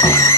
Thank you.